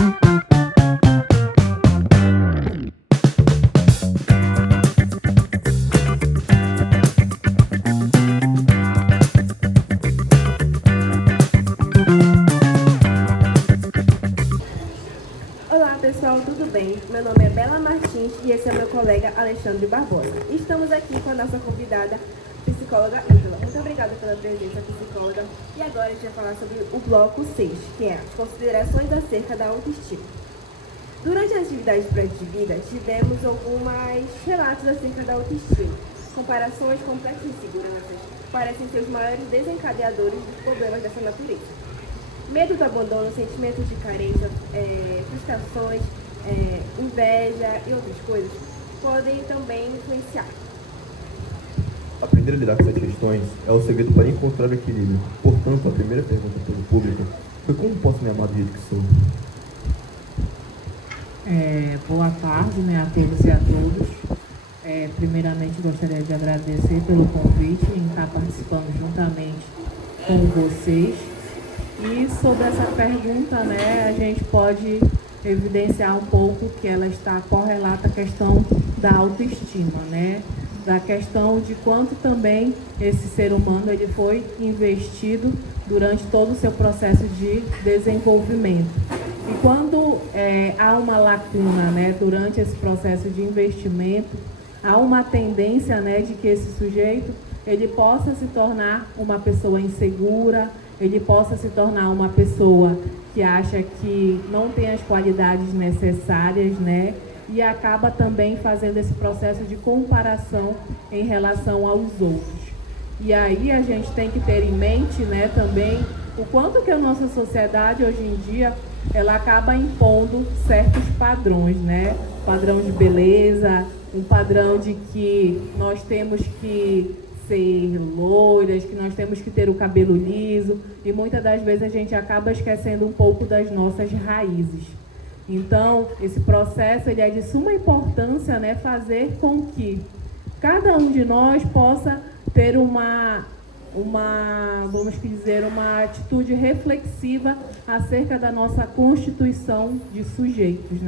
Olá pessoal, tudo bem? Meu nome é Bela Martins e esse é meu colega Alexandre Barbosa. Estamos aqui com a nossa convidada, psicóloga Ítala. Muito obrigada pela presença, psicóloga. E agora a gente vai falar sobre o bloco 6, que é as considerações acerca da autoestima. Durante a atividade de projeto de vida, tivemos alguns relatos acerca da autoestima. Comparações, complexas inseguranças parecem ser os maiores desencadeadores dos problemas dessa natureza. Medo do abandono, sentimentos de carência, frustrações, inveja e outras coisas podem também influenciar. Aprender a lidar com essas questões é o segredo para encontrar o equilíbrio. Portanto, a primeira pergunta pelo público foi: como posso me amar do jeito que sou? Boa tarde, a todos e a todos. Primeiramente, gostaria de agradecer pelo convite em estar participando juntamente com vocês. E sobre essa pergunta, a gente pode evidenciar um pouco que ela está correlata à questão da autoestima, da questão de quanto também esse ser humano ele foi investido durante todo o seu processo de desenvolvimento. E quando há uma lacuna, durante esse processo de investimento, há uma tendência, de que esse sujeito ele possa se tornar uma pessoa insegura, ele possa se tornar uma pessoa que acha que não tem as qualidades necessárias, e acaba também fazendo esse processo de comparação em relação aos outros. E aí a gente tem que ter em mente, também o quanto que a nossa sociedade hoje em dia ela acaba impondo certos padrões, padrão de beleza, um padrão de que nós temos que ser loiras, que nós temos que ter o cabelo liso, e muitas das vezes a gente acaba esquecendo um pouco das nossas raízes. Então, esse processo ele é de suma importância, fazer com que cada um de nós possa ter uma atitude reflexiva acerca da nossa constituição de sujeitos,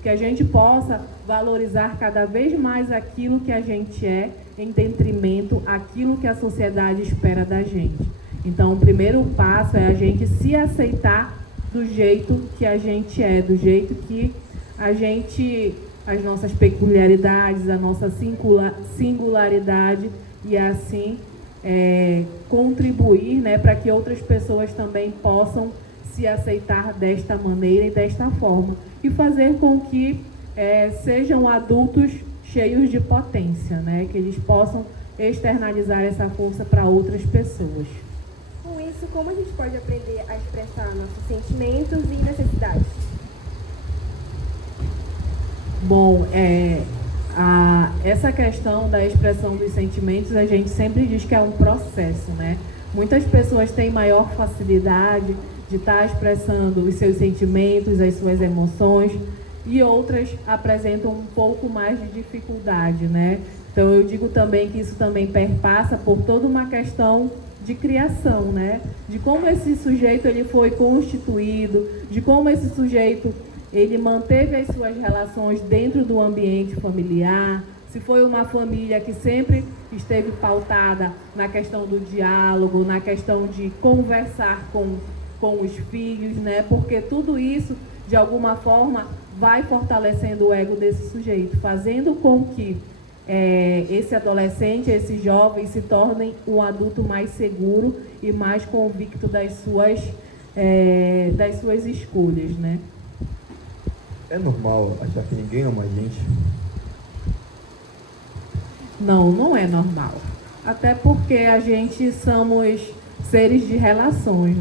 que a gente possa valorizar cada vez mais aquilo que a gente é, em detrimento àquilo que a sociedade espera da gente. Então, o primeiro passo é a gente se aceitar do jeito que a gente é, do jeito que a gente, as nossas peculiaridades, a nossa singularidade, e assim contribuir, para que outras pessoas também possam se aceitar desta maneira e desta forma, e fazer com que sejam adultos cheios de potência, que eles possam externalizar essa força para outras pessoas. Com isso, como a gente pode aprender a expressar nossos sentimentos e necessidades? Bom, essa questão da expressão dos sentimentos, a gente sempre diz que é um processo, Muitas pessoas têm maior facilidade de estar expressando os seus sentimentos, as suas emoções, e outras apresentam um pouco mais de dificuldade, Então, eu digo também que isso também perpassa por toda uma questão de criação, De como esse sujeito ele foi constituído, de como esse sujeito ele manteve as suas relações dentro do ambiente familiar, se foi uma família que sempre esteve pautada na questão do diálogo, na questão de conversar com os filhos, Porque tudo isso, de alguma forma, vai fortalecendo o ego desse sujeito, fazendo com que esse adolescente, esse jovem, se tornem um adulto mais seguro e mais convicto das suas escolhas, É normal achar que ninguém ama a gente? Não, não é normal. Até porque a gente somos seres de relações,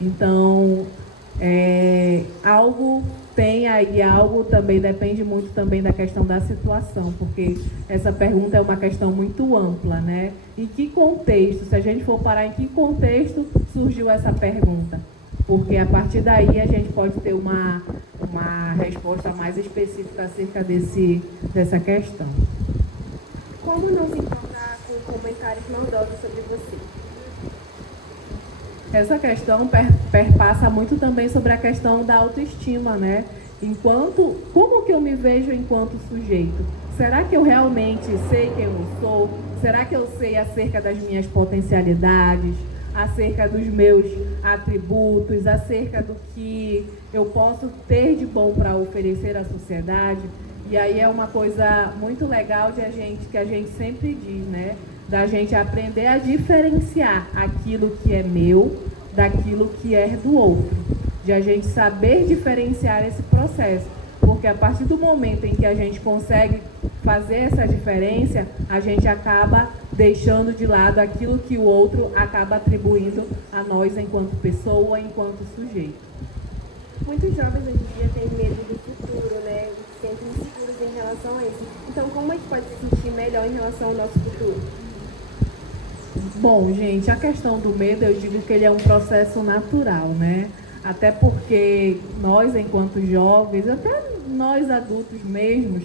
Então, algo tem aí, algo também depende muito também da questão da situação, porque essa pergunta é uma questão muito ampla, Em que contexto, se a gente for parar, em que contexto surgiu essa pergunta? Porque a partir daí a gente pode ter uma resposta mais específica acerca dessa questão. Como não se importar com comentários maldosos sobre você? essa questão perpassa muito também sobre a questão da autoestima, né? Como que eu me vejo enquanto sujeito? Será que eu realmente sei quem eu sou? Será que eu sei acerca das minhas potencialidades, acerca dos meus atributos, acerca do que eu posso ter de bom para oferecer à sociedade? E aí é uma coisa muito legal que a gente sempre diz, né? Da gente aprender a diferenciar aquilo que é meu daquilo que é do outro. De a gente saber diferenciar esse processo. Porque a partir do momento em que a gente consegue fazer essa diferença, a gente acaba deixando de lado aquilo que o outro acaba atribuindo a nós enquanto pessoa, enquanto sujeito. Muitos jovens hoje em dia têm medo do futuro, né? Se sentem inseguros em relação a isso. Então, como a gente pode se sentir melhor em relação ao nosso futuro? Bom, gente, a questão do medo, eu digo que ele é um processo natural, né? Até porque nós, enquanto jovens, até nós adultos mesmos,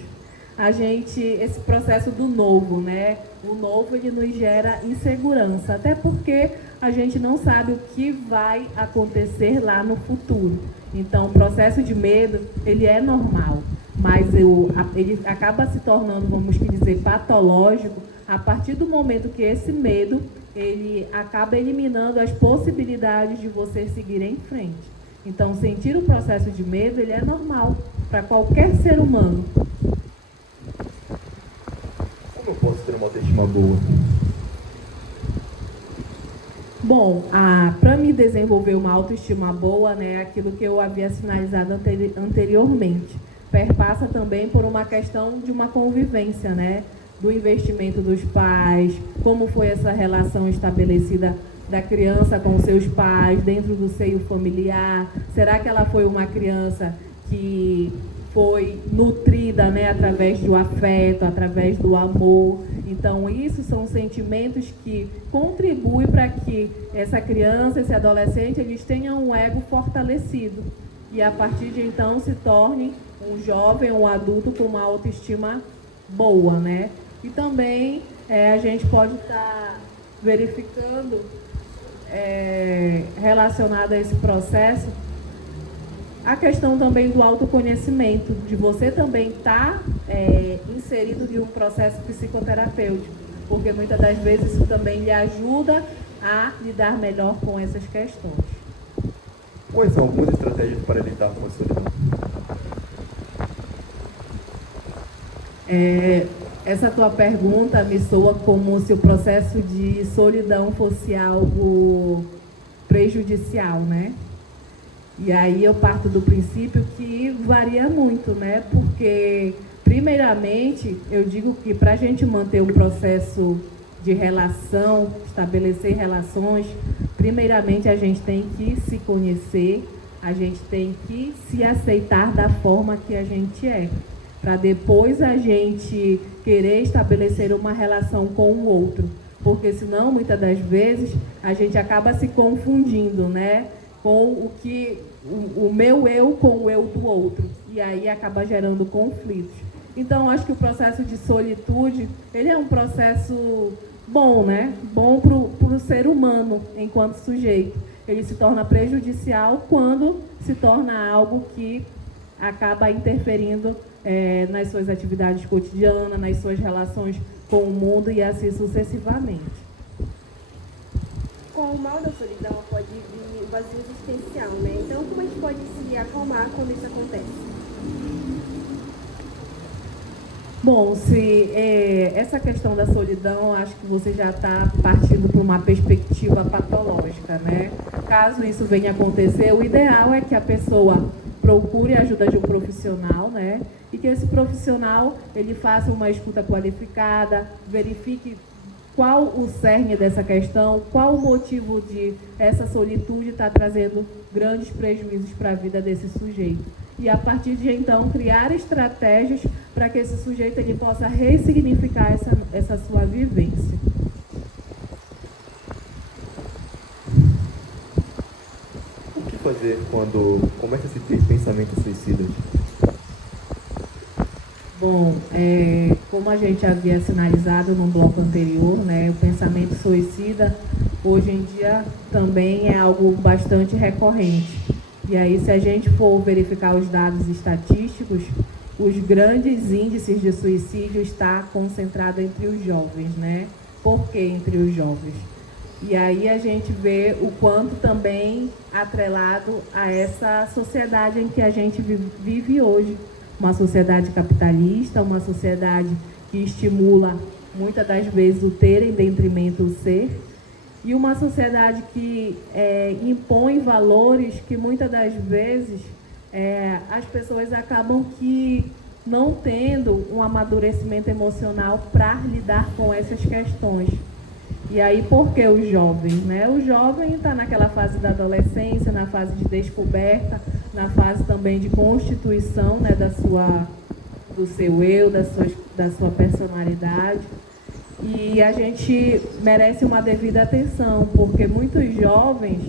esse processo do novo, né? O novo, ele nos gera insegurança, até porque a gente não sabe o que vai acontecer lá no futuro. Então, o processo de medo, ele é normal, mas ele acaba se tornando, vamos dizer, patológico a partir do momento que esse medo, ele acaba eliminando as possibilidades de você seguir em frente. Então, sentir o processo de medo, ele é normal para qualquer ser humano. Como eu posso ter uma autoestima boa? Bom, para me desenvolver uma autoestima boa, né, aquilo que eu havia sinalizado anteriormente, perpassa também por uma questão de uma convivência, né, do investimento dos pais, como foi essa relação estabelecida da criança com seus pais dentro do seio familiar. Será que ela foi uma criança que foi nutrida, né, através do afeto, através do amor? Então, isso são sentimentos que contribuem para que essa criança, esse adolescente, eles tenham um ego fortalecido e, a partir de então, se torne um jovem, um adulto com uma autoestima boa, né? E também a gente pode estar verificando, relacionado a esse processo, a questão também do autoconhecimento, de você também estar inserido em um processo psicoterapêutico, porque muitas das vezes isso também lhe ajuda a lidar melhor com essas questões. Quais são algumas estratégias para lidar com a solidão? Essa tua pergunta me soa como se o processo de solidão fosse algo prejudicial, né? E aí eu parto do princípio que varia muito, né? Porque, primeiramente, eu digo que para a gente manter um processo de relação, estabelecer relações, primeiramente a gente tem que se conhecer, a gente tem que se aceitar da forma que a gente é, para depois a gente querer estabelecer uma relação com o outro. Porque senão, muitas das vezes, a gente acaba se confundindo, né? Com o meu eu com o eu do outro. E aí acaba gerando conflitos. Então, acho que o processo de solitude, ele é um processo bom, né? Bom para o ser humano, enquanto sujeito. Ele se torna prejudicial quando se torna algo que acaba interferindo nas suas atividades cotidianas, nas suas relações com o mundo e assim sucessivamente. Com o mal da solidão pode vir o vazio existencial, né? Então, como a gente pode se acalmar quando isso acontece? Bom, essa questão da solidão, acho que você já está partindo para uma perspectiva patológica, né? Caso isso venha acontecer, o ideal é que a pessoa procure a ajuda de um profissional, né? E que esse profissional, ele faça uma escuta qualificada, verifique qual o cerne dessa questão, qual o motivo de essa solitude estar trazendo grandes prejuízos para a vida desse sujeito. E, a partir de então, criar estratégias para que esse sujeito ele possa ressignificar essa sua vivência. O que fazer quando começa a se ter pensamentos suicidas? Bom, como a gente havia sinalizado no bloco anterior, né, o pensamento suicida, hoje em dia também é algo bastante recorrente. E aí, se a gente for verificar os dados estatísticos, os grandes índices de suicídio estão concentrados entre os jovens, né? Por que entre os jovens? E aí a gente vê o quanto também atrelado a essa sociedade em que a gente vive hoje. Uma sociedade capitalista, uma sociedade que estimula muitas das vezes o ter em detrimento do ser, e uma sociedade que impõe valores que muitas das vezes as pessoas acabam que não tendo um amadurecimento emocional para lidar com essas questões. E aí, por que os jovens, né? O jovem está naquela fase da adolescência, na fase de descoberta, na fase também de constituição, né, do seu eu, da sua personalidade. E a gente merece uma devida atenção, porque muitos jovens,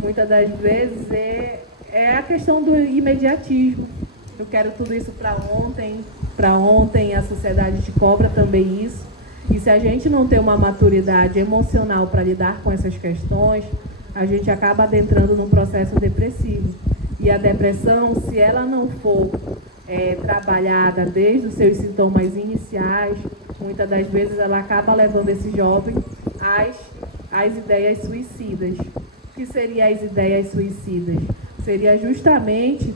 muitas das vezes, é a questão do imediatismo. Eu quero tudo isso para ontem, a sociedade te cobra também isso. E se a gente não tem uma maturidade emocional para lidar com essas questões, a gente acaba adentrando num processo depressivo. E a depressão, se ela não for trabalhada desde os seus sintomas iniciais, muitas das vezes ela acaba levando esse jovem às ideias suicidas. O que seriam as ideias suicidas? Seria justamente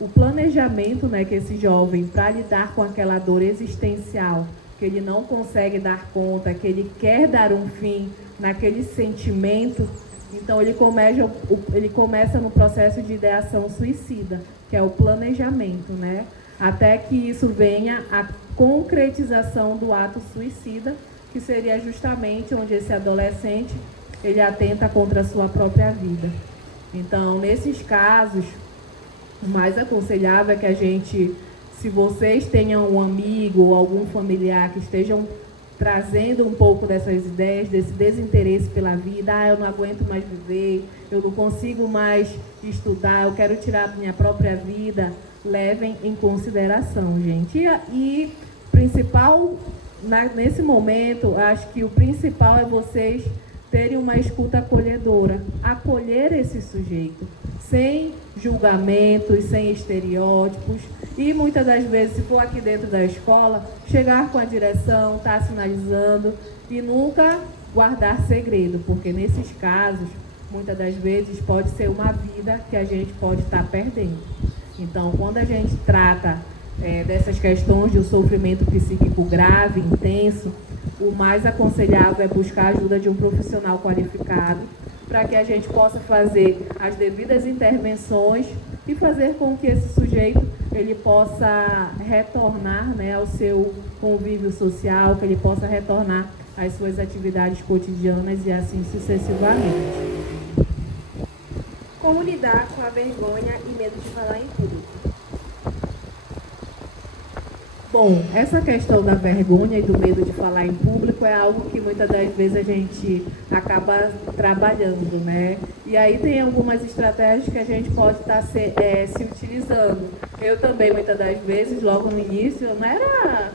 o planejamento, né, que esse jovem, para lidar com aquela dor existencial, que ele não consegue dar conta, que ele quer dar um fim naquele sentimento, então ele começa no processo de ideação suicida, que é o planejamento, né? Até que isso venha a concretização do ato suicida, que seria justamente onde esse adolescente ele atenta contra a sua própria vida. Então, nesses casos, o mais aconselhável é que a gente, se vocês tenham um amigo ou algum familiar que estejam trazendo um pouco dessas ideias, desse desinteresse pela vida, eu não aguento mais viver, eu não consigo mais estudar, eu quero tirar minha própria vida, levem em consideração, gente. E principal, nesse momento, acho que o principal é vocês terem uma escuta acolhedora, acolher esse sujeito, sem julgamentos, sem estereótipos, e muitas das vezes, se for aqui dentro da escola, chegar com a direção, estar sinalizando e nunca guardar segredo, porque nesses casos, muitas das vezes, pode ser uma vida que a gente pode estar perdendo. Então, quando a gente trata dessas questões de um sofrimento psíquico grave, intenso, o mais aconselhável é buscar a ajuda de um profissional qualificado para que a gente possa fazer as devidas intervenções e fazer com que esse sujeito ele possa retornar, né, ao seu convívio social, que ele possa retornar às suas atividades cotidianas e assim sucessivamente. Como lidar com a vergonha e medo de falar em público? Bom, essa questão da vergonha e do medo de falar em público é algo que muitas das vezes a gente acaba trabalhando, né? E aí tem algumas estratégias que a gente pode estar se utilizando. Eu também, muitas das vezes, logo no início, eu não era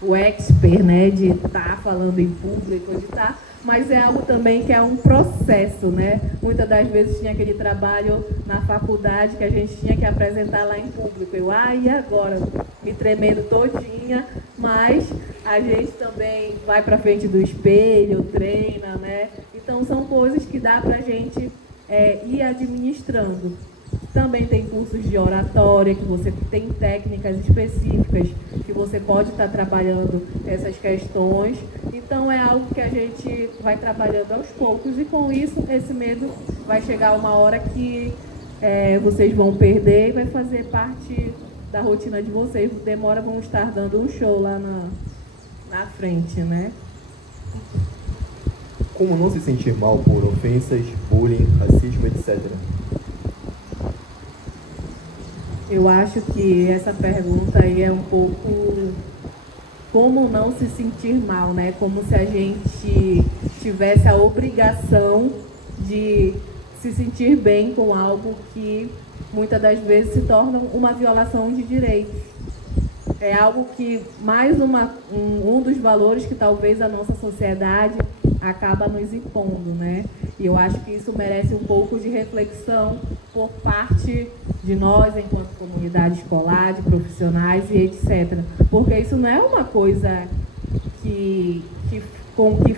o expert, né, de estar falando em público, de estar... Mas é algo também que é um processo, né? Muitas das vezes tinha aquele trabalho na faculdade que a gente tinha que apresentar lá em público. E agora? Me tremendo todinha, mas a gente também vai para frente do espelho, treina, né? Então, são coisas que dá para a gente ir administrando. Também tem cursos de oratória, que você tem técnicas específicas, que você pode estar trabalhando essas questões. Então, é algo que a gente vai trabalhando aos poucos e, com isso, esse medo vai chegar uma hora que vocês vão perder e vai fazer parte da rotina de vocês. Demora, vão estar dando um show lá na frente, né? Como não se sentir mal por ofensas, bullying, racismo, etc.? Eu acho que essa pergunta aí é um pouco como não se sentir mal, né? Como se a gente tivesse a obrigação de se sentir bem com algo que muitas das vezes se torna uma violação de direitos. É algo que, mais um dos valores que talvez a nossa sociedade acaba nos impondo, né? E eu acho que isso merece um pouco de reflexão por parte de nós, enquanto comunidade escolar, de profissionais e etc. Porque isso não é uma coisa que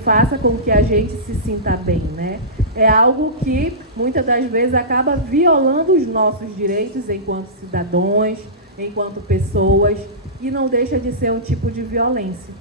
faça com que a gente se sinta bem, né? É algo que, muitas das vezes, acaba violando os nossos direitos enquanto cidadãos, enquanto pessoas, e não deixa de ser um tipo de violência.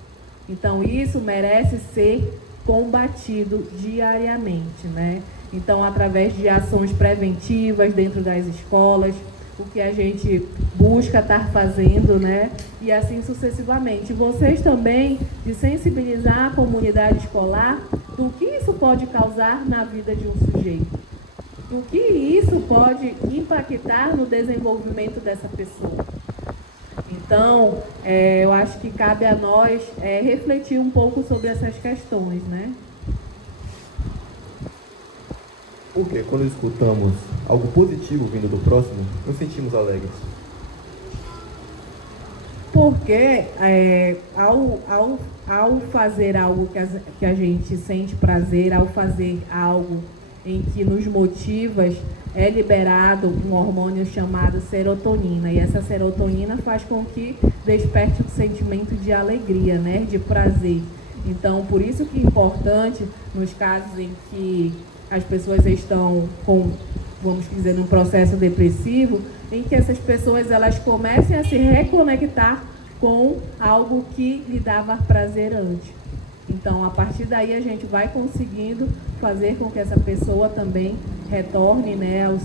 Então, isso merece ser combatido diariamente, né? Então, através de ações preventivas dentro das escolas, o que a gente busca estar fazendo, né? E assim sucessivamente. Vocês também, de sensibilizar a comunidade escolar do que isso pode causar na vida de um sujeito. Do que isso pode impactar no desenvolvimento dessa pessoa. Então, eu acho que cabe a nós refletir um pouco sobre essas questões, né? Porque quando escutamos algo positivo vindo do próximo, nos sentimos alegres. Porque ao fazer algo que a gente sente prazer, ao fazer algo em que nos motiva, é liberado um hormônio chamado serotonina. E essa serotonina faz com que desperte um sentimento de alegria, né? De prazer. Então, por isso que é importante, nos casos em que as pessoas estão com, vamos dizer, num processo depressivo, em que essas pessoas elas comecem a se reconectar com algo que lhe dava prazer antes. Então, a partir daí, a gente vai conseguindo fazer com que essa pessoa também retorne, né, ao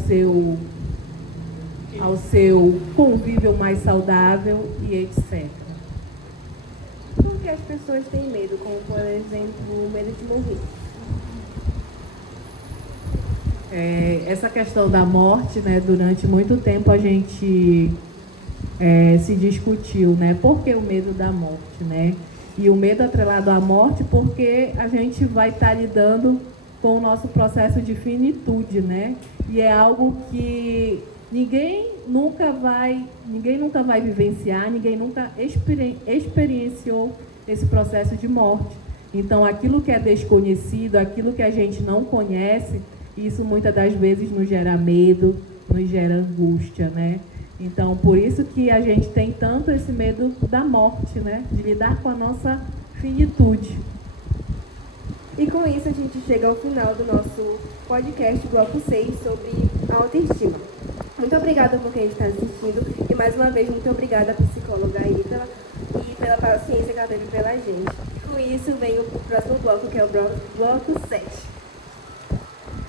seu convívio mais saudável e etc. Por que as pessoas têm medo, como, por exemplo, o medo de morrer? Essa questão da morte, né, durante muito tempo a gente se discutiu, né, por que o medo da morte, né? E o medo atrelado à morte porque a gente vai estar lidando com o nosso processo de finitude, né? E é algo que ninguém nunca vai vivenciar, ninguém nunca experienciou esse processo de morte. Então, aquilo que é desconhecido, aquilo que a gente não conhece, isso muitas das vezes nos gera medo, nos gera angústia, né? Então, por isso que a gente tem tanto esse medo da morte, né? De lidar com a nossa finitude. E com isso a gente chega ao final do nosso podcast Bloco 6 sobre a autoestima. Muito obrigada por quem está assistindo e mais uma vez muito obrigada à psicóloga Ítala e pela paciência que ela teve pela gente. Com isso vem o próximo bloco, que é o bloco 7.